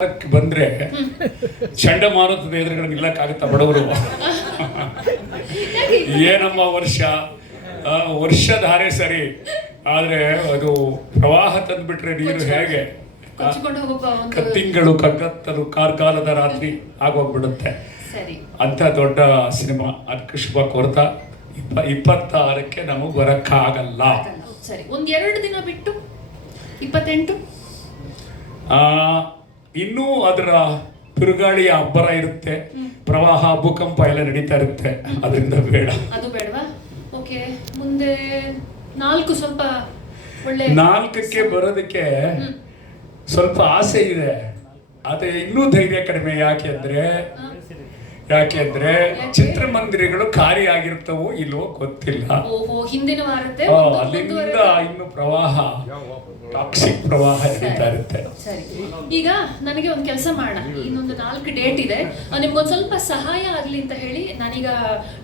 ಬಂದ್ರೆ ಚಂಡಮಾರುತದ ಎದುರುಗಡೆ ನಿಲ್ಲಕ್ಕಾಗುತ್ತಾ ಬಡವರು? ಏನಮ್ಮ ವರ್ಷಧಾರೆ ಸರಿ, ಆದ್ರೆ ಅದು ಪ್ರವಾಹ ತಂದ್ಬಿಟ್ರೆ ನೀರು ಹೇಗೆ ತಿಂಗಳು ಕಗ್ಗತ್ತಲು ಕಾರ್ಕಾಲದ ರಾತ್ರಿ ಆಗೋಗ್ಬಿಡುತ್ತೆ. ಅಂತ ದೊಡ್ಡ ಸಿನಿಮಾ. ಅದಕ್ಕೆ ಶುಭ ಕೋರ್ತಾ 26ಕ್ಕೆ ನಮಗ್ ಬರಕ್ಕಾಗಲ್ಲ. ಸರಿ, ಒಂದ್ 2 ದಿನ ಬಿಟ್ಟು 28 ಇನ್ನೂ ಅದರ ತಿರುಗಾಳಿಯ ಅಬ್ಬರ ಇರುತ್ತೆ, ಪ್ರವಾಹ ಭೂಕಂಪ ಎಲ್ಲ ನಡೀತಾ ಇರುತ್ತೆ. ಅದರಿಂದ ಬೇಡ, ಅದು ಬೇಡವಾ? ಓಕೆ, ಮುಂದೆ 4 ಸ್ವಲ್ಪ ಒಳ್ಳೆ 4ಕ್ಕೆ ಬರೋದಕ್ಕೆ ಸ್ವಲ್ಪ ಆಸೆ ಇದೆ, ಆದ್ರೆ ಇನ್ನೂ ಧೈರ್ಯ ಕಡಿಮೆ. ಯಾಕೆಂದ್ರೆ ಚಿತ್ರಮಂದಿರಗಳು ಖಾಲಿ ಆಗಿರ್ತವೋ ಇಲ್ಲೋ ಗೊತ್ತಿಲ್ಲ. ಹಿಂದಿನ ವಾರത്തെ ಅಲ್ಲಿಂದ ಇನ್ನು ಪ್ರವಾಹ, ಟಾಕ್ಸಿಕ್ ಪ್ರವಾಹ ನಡೀತಾ ಇರುತ್ತೆ. ಸರಿ, ಈಗ ನನಗೆ ಒಂದು ಕೆಲಸ ಮಾಡೋಣ. ಇನ್ನೊಂದು 4 ಡೇಟ್ ಇದೆ, ನಿಮ್ಗೊಂದು ಸ್ವಲ್ಪ ಸಹಾಯ ಆಗಲಿ ಅಂತ ಹೇಳಿ ನಾನೀಗ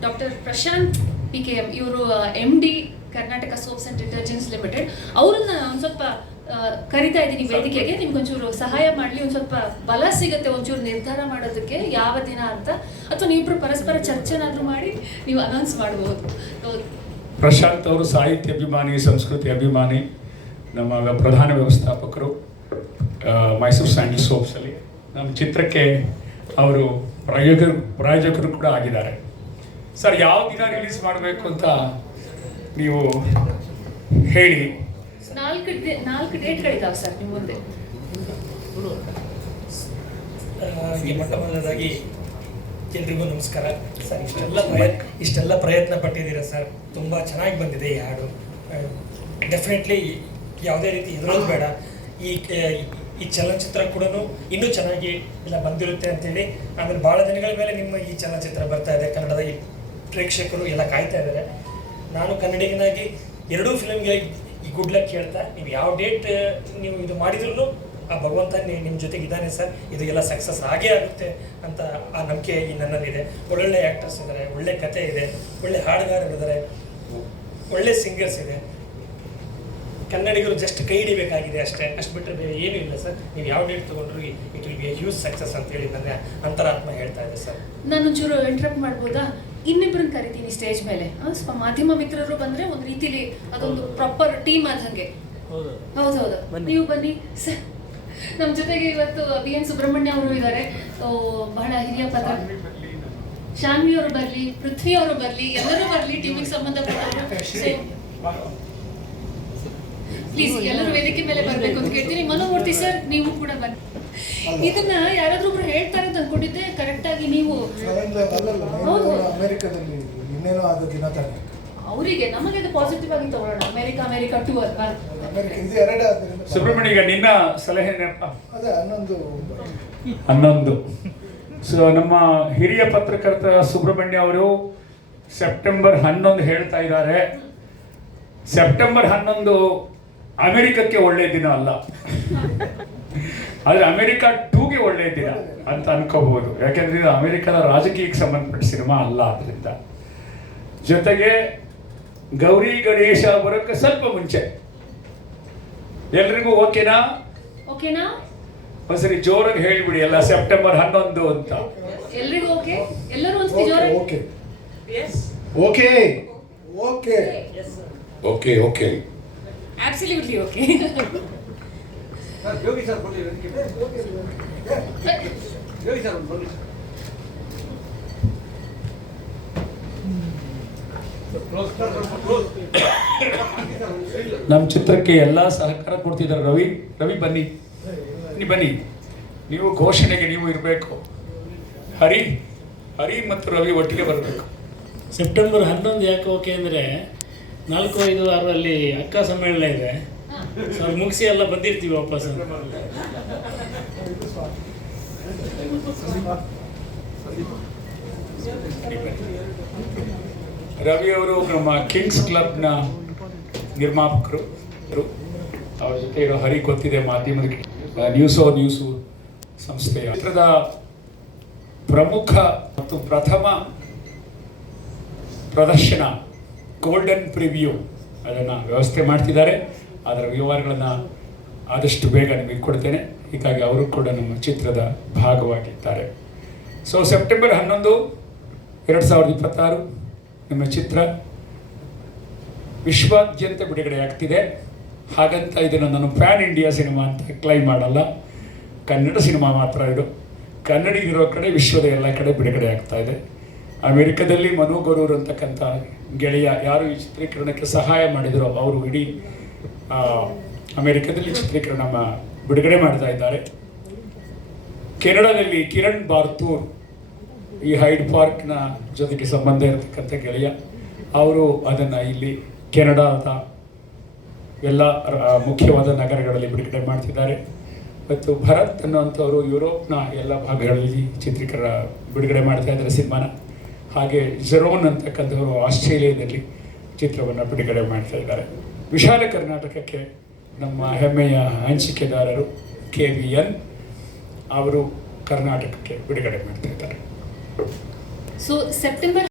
ಡಾಕ್ಟರ್ ಪ್ರಶಾಂತ್ PKM ಇವರು MD Karnataka soaps and detergents limited ಅವ್ರನ್ನ ಒಂದು ಸ್ವಲ್ಪ ಕರಿತಾ ಇದ್ದೀನಿ ವೇದಿಕೆಗೆ. ನಿಮ್ಗೊಂಚೂರು ಸಹಾಯ ಮಾಡಲಿ, ಒಂದು ಸ್ವಲ್ಪ ಬಲ ಸಿಗುತ್ತೆ ಒಂಚೂರು ನಿರ್ಧಾರ ಮಾಡೋದಕ್ಕೆ ಯಾವ ದಿನ ಅಂತ, ಅಥವಾ ನೀವಿಬ್ರು ಪರಸ್ಪರ ಚರ್ಚೆನಾದ್ರೂ ಮಾಡಿ ನೀವು ಅನೌನ್ಸ್ ಮಾಡಬಹುದು. ಪ್ರಶಾಂತ್ ಅವರು ಸಾಹಿತ್ಯ ಅಭಿಮಾನಿ, ಸಂಸ್ಕೃತಿ ಅಭಿಮಾನಿ, ನಮ್ಮ ಪ್ರಧಾನ ವ್ಯವಸ್ಥಾಪಕರು ಮೈಸೂರು ಸ್ಯಾಂಡಲ್ ಸೋಪ್ಸ್ ಅಲ್ಲಿ. ನಮ್ಮ ಚಿತ್ರಕ್ಕೆ ಅವರು ಪ್ರಾಯೋಜಕರು ಕೂಡ ಆಗಿದ್ದಾರೆ. ಸರ್, ಯಾವ ದಿನ ರಿಲೀಸ್ ಮಾಡಬೇಕು ಅಂತ ನೀವು ಹೇಳಿ. 4 ಡೇಟ್ಗಳಿದಾವೆ ಸರ್ ನಿಮ್ಮ ಮುಂದೆ. ಮೊಟ್ಟ ಮೊದಲದಾಗಿ ಎಲ್ರಿಗೂ ನಮಸ್ಕಾರ ಸರ್. ಇಷ್ಟೆಲ್ಲ ಪ್ರಯತ್ನ ಪಟ್ಟಿದ್ದೀರಾ ಸರ್, ತುಂಬ ಚೆನ್ನಾಗಿ ಬಂದಿದೆ ಈ ಹಾಡು. ಡೆಫಿನೆಟ್ಲಿ ಯಾವುದೇ ರೀತಿ ಇರೋದು ಬೇಡ. ಈ ಚಲನಚಿತ್ರ ಕೂಡ ಇನ್ನೂ ಚೆನ್ನಾಗಿ ಎಲ್ಲ ಬಂದಿರುತ್ತೆ ಅಂತೇಳಿ. ಆಮೇಲೆ ಭಾಳ ದಿನಗಳ ಮೇಲೆ ನಿಮ್ಮ ಈ ಚಲನಚಿತ್ರ ಬರ್ತಾ ಇದೆ. ಕನ್ನಡದ ಈ ಪ್ರೇಕ್ಷಕರು ಎಲ್ಲ ಕಾಯ್ತಾ ಇದ್ದಾರೆ. ನಾನು ಕನ್ನಡಿಗನಾಗಿ 2 ಫಿಲ್ಮ್ಗೆ ಈ ಗುಡ್ ಲಕ್ ಹೇಳ್ತಾ, ನೀವು ಯಾವ ಡೇಟ್ ನೀವು ಇದು ಮಾಡಿದ್ರು ಆ ಭಗವಂತ ನಿಮ್ಮ ಜೊತೆಗೆ ಇದ್ದಾನೆ ಸರ್. ಇದು ಎಲ್ಲ ಸಕ್ಸಸ್ ಆಗೇ ಆಗುತ್ತೆ ಅಂತ ಆ ನಂಬಿಕೆ ಈ ನನ್ನಲ್ಲಿದೆ. ಒಳ್ಳೊಳ್ಳೆ ಆ್ಯಕ್ಟರ್ಸ್ ಇದ್ದಾರೆ, ಒಳ್ಳೆ ಕತೆ ಇದೆ, ಒಳ್ಳೆ ಹಾಡುಗಾರರಿದ್ದಾರೆ, ಒಳ್ಳೆ ಸಿಂಗರ್ಸ್ ಇದೆ. ಕನ್ನಡಿಗರು ಜಸ್ಟ್ ಕೈ ಹಿಡಿಬೇಕಾಗಿದೆ ಅಷ್ಟೇ, ಅಷ್ಟು ಬಿಟ್ಟರೆ ಬೇರೆ ಏನೂ ಇಲ್ಲ ಸರ್. ನೀವು ಯಾವ ಡೇಟ್ ತೊಗೊಂಡ್ರು it will be A huge success ಅಂತೇಳಿ ನನ್ನ ಅಂತರಾತ್ಮ ಹೇಳ್ತಾ ಇದೆ ಸರ್. ನಾನು ಒಂಚೂರು ಇಂಟ್ರಪ್ಟ್ ಮಾಡ್ಬೋದಾ? ಇನ್ನಿಬ್ಬರನ್ನ ಕರಿತೀನಿ ಸ್ಟೇಜ್ ಮೇಲೆ. ಮಾಧ್ಯಮ ಮಿತ್ರರು ಬಂದ್ರೆ ಒಂದು ರೀತಿಲಿ ಅದೊಂದು ಪ್ರಾಪರ್ ಟೀಮ್ ಆದಂಗೆ. ಹೌದೌದು, ನೀವು ಬನ್ನಿ ಸರ್. ನಮ್ಮ ಜೊತೆಗೆ ಇವತ್ತು BN ಸುಬ್ರಹ್ಮಣ್ಯ ಅವರು ಇದ್ದಾರೆ, ಬಹಳ ಹಿರಿಯ ಪತ್ರ. ಶಾನ್ವಿ ಅವರು ಬರ್ಲಿ, ಪೃಥ್ವಿ ಅವರು ಬರ್ಲಿ, ಎಲ್ಲರೂ ಬರ್ಲಿ, ಟೀಮಿಗೆ ಸಂಬಂಧಪಟ್ಟವರು. ಪ್ಲೀಸ್ ಎಲ್ಲರೂ ವೇದಿಕೆ ಮೇಲೆ ಬರ್ಬೇಕು ಅಂತ ಕೇಳ್ತೀನಿ. ಮನೋಮೂರ್ತಿ ಸರ್, ನೀವು ಕೂಡ ಬನ್ನಿ. ಇದನ್ನ ಯಾರಾದ್ರೂ ಒಬ್ರು ಹೇಳ್ತಾರೆ ಅಂತ ಅನ್ಕೊಂಡಿದ್ದೆ, ಕರೆಕ್ಟ್ ಆಗಿ ನೀವು ಅವರಿಗೆ ನಮಗೆ ಅದು ಪಾಸಿಟಿವ್ ಆಗಿ ತಗೊಳ್ಳೋಣ. ಅಮೆರಿಕಾ ಟೂರ್ ಸುಬ್ರಹ್ಮಣ್ಯ, ಈಗ ನಿನ್ನ ಸಲಹೆ 11. ಸೊ ನಮ್ಮ ಹಿರಿಯ ಪತ್ರಕರ್ತ ಸುಬ್ರಹ್ಮಣ್ಯ ಅವರು ಸೆಪ್ಟೆಂಬರ್ 11 ಹೇಳ್ತಾ ಇದ್ದಾರೆ. ಸೆಪ್ಟೆಂಬರ್ 11 ಅಮೆರಿಕಕ್ಕೆ ಒಳ್ಳೆಯ ದಿನ ಅಲ್ಲ, ಆದ್ರೆ ಅಮೆರಿಕಾ 2ಗೆ ಒಳ್ಳೆಯ ದಿನ ಅಂತ ಅನ್ಕೋಬಹುದು. ಯಾಕೆಂದ್ರೆ ಇದು ಅಮೆರಿಕದ ರಾಜಕೀಯಕ್ಕೆ ಸಂಬಂಧಪಟ್ಟ ಸಿನಿಮಾ ಅಲ್ಲ. ಅದರಿಂದ ಜೊತೆಗೆ ಗೌರಿ ಗಣೇಶ ಬರೋಕ್ಕೆ ಸ್ವಲ್ಪ ಮುಂಚೆ. ಎಲ್ರಿಗೂ ಓಕೆನಾ? ಒಂದ್ಸರಿ ಜೋರಾಗಿ ಹೇಳಿಬಿಡಿ ಎಲ್ಲ, ಸೆಪ್ಟೆಂಬರ್ 11 ಅಂತ. ಎಲ್ರಿಗೂ ಓಕೆ? ಎಲ್ಲರೂ ಒಂದ್ಸರಿ ಜೋರಾಗಿ okay okay okay okay okay absolutely okay. Yogi sir ಬನ್ನಿ. ಯೋಗಿ ಸರ್ ಬನ್ನಿ. ನಮ್ಮ ಚಿತ್ರಕ್ಕೆ ಎಲ್ಲ ಸಹಕಾರ ಕೊಡ್ತಿದ್ದಾರೆ. ರವಿ ಬನ್ನಿ, ಬನ್ನಿ. ನೀವು ಘೋಷಣೆಗೆ ನೀವು ಇರಬೇಕು. ಹರಿ ಮತ್ತು ರವಿ ಒಟ್ಟಿಗೆ ಬರಬೇಕು. ಸೆಪ್ಟೆಂಬರ್ 11 ಯಾಕೆ ಓಕೆ ಅಂದರೆ 4, 5, 6 ಅಕ್ಕ ಸಮ್ಮೇಳನ ಇದೆ. ಸೊ ಮುಗಿಸಿ ಎಲ್ಲ ಬಂದಿರ್ತೀವಿ ವಾಪಸ್. ರವಿ ಅವರು ನಮ್ಮ ಕಿಂಗ್ಸ್ ಕ್ಲಬ್ನ ನಿರ್ಮಾಪಕರು. ಅವ್ರ ಜೊತೆ ಇರೋ ಹರಿ ಗೊತ್ತಿದೆ, ಮಾಧ್ಯಮದ ನ್ಯೂಸು ಸಂಸ್ಥೆಯ ಚಿತ್ರದ ಪ್ರಮುಖ ಮತ್ತು ಪ್ರಥಮ ಪ್ರದರ್ಶನ ಗೋಲ್ಡನ್ ಪ್ರಿವ್ಯೂ ಅದನ್ನು ವ್ಯವಸ್ಥೆ ಮಾಡ್ತಿದ್ದಾರೆ. ಅದರ ವಿವರಗಳನ್ನು ಆದಷ್ಟು ಬೇಗ ನಿಮಗೆ ಕೊಡ್ತೇನೆ. ಹೀಗಾಗಿ ಅವರು ಕೂಡ ನಮ್ಮ ಚಿತ್ರದ ಭಾಗವಾಗಿದ್ದಾರೆ. ಸೊ ಸೆಪ್ಟೆಂಬರ್ 11, 2026 ನಮ್ಮ ಚಿತ್ರ ವಿಶ್ವಾದ್ಯಂತ ಬಿಡುಗಡೆ ಆಗ್ತಿದೆ. ಹಾಗಂತ ಇದನ್ನು ನಾನು ಪ್ಯಾನ್ ಇಂಡಿಯಾ ಸಿನಿಮಾ ಅಂತ ಕ್ಲೈಮ್ ಮಾಡಲ್ಲ. ಕನ್ನಡ ಸಿನಿಮಾ ಮಾತ್ರ ಇದು. ಕನ್ನಡಿಗರಿರೋ ಕಡೆ ವಿಶ್ವದ ಎಲ್ಲ ಕಡೆ ಬಿಡುಗಡೆ ಆಗ್ತಾ ಇದೆ. ಅಮೆರಿಕದಲ್ಲಿ ಮನು ಗರೂರ್ ಅಂತಕ್ಕಂಥ ಗೆಳೆಯ ಯಾರು ಈ ಚಿತ್ರೀಕರಣಕ್ಕೆ ಸಹಾಯ ಮಾಡಿದರೋ ಅವರು ಇಡೀ ಅಮೆರಿಕದಲ್ಲಿ ಚಿತ್ರೀಕರಣ ಬಿಡುಗಡೆ ಮಾಡ್ತಾ ಇದ್ದಾರೆ. ಕೆನಡಾದಲ್ಲಿ ಕಿರಣ್ ಬಾರ್ತೂರ್, ಈ ಹೈಡ್ ಪಾರ್ಕ್ನ ಜೊತೆಗೆ ಸಂಬಂಧ ಇರತಕ್ಕಂಥ ಗೆಳೆಯ, ಅವರು ಅದನ್ನು ಇಲ್ಲಿ ಕೆನಡಾದ ಎಲ್ಲ ಮುಖ್ಯವಾದ ನಗರಗಳಲ್ಲಿ ಬಿಡುಗಡೆ ಮಾಡ್ತಿದ್ದಾರೆ. ಮತ್ತು ಭರತ್ ಅನ್ನುವಂಥವರು ಯುರೋಪ್ನ ಎಲ್ಲ ಭಾಗಗಳಲ್ಲಿ ಚಿತ್ರೀಕರಣ ಬಿಡುಗಡೆ ಮಾಡ್ತಾ ಇದ್ದಾರೆ ಸಿನಿಮಾನ. ಹಾಗೆ ಜೆರೋನ್ ಅಂತಕ್ಕಂಥವರು ಆಸ್ಟ್ರೇಲಿಯಾದಲ್ಲಿ ಚಿತ್ರವನ್ನು ಬಿಡುಗಡೆ ಮಾಡ್ತಾ ಇದ್ದಾರೆ. ವಿಶಾಲ ಕರ್ನಾಟಕಕ್ಕೆ ನಮ್ಮ ಹೆಮ್ಮೆಯ ಹಂಚಿಕೆದಾರರು KVN ಅವರು ಕರ್ನಾಟಕಕ್ಕೆ ಬಿಡುಗಡೆ ಮಾಡ್ತಾ ಇದ್ದಾರೆ. So September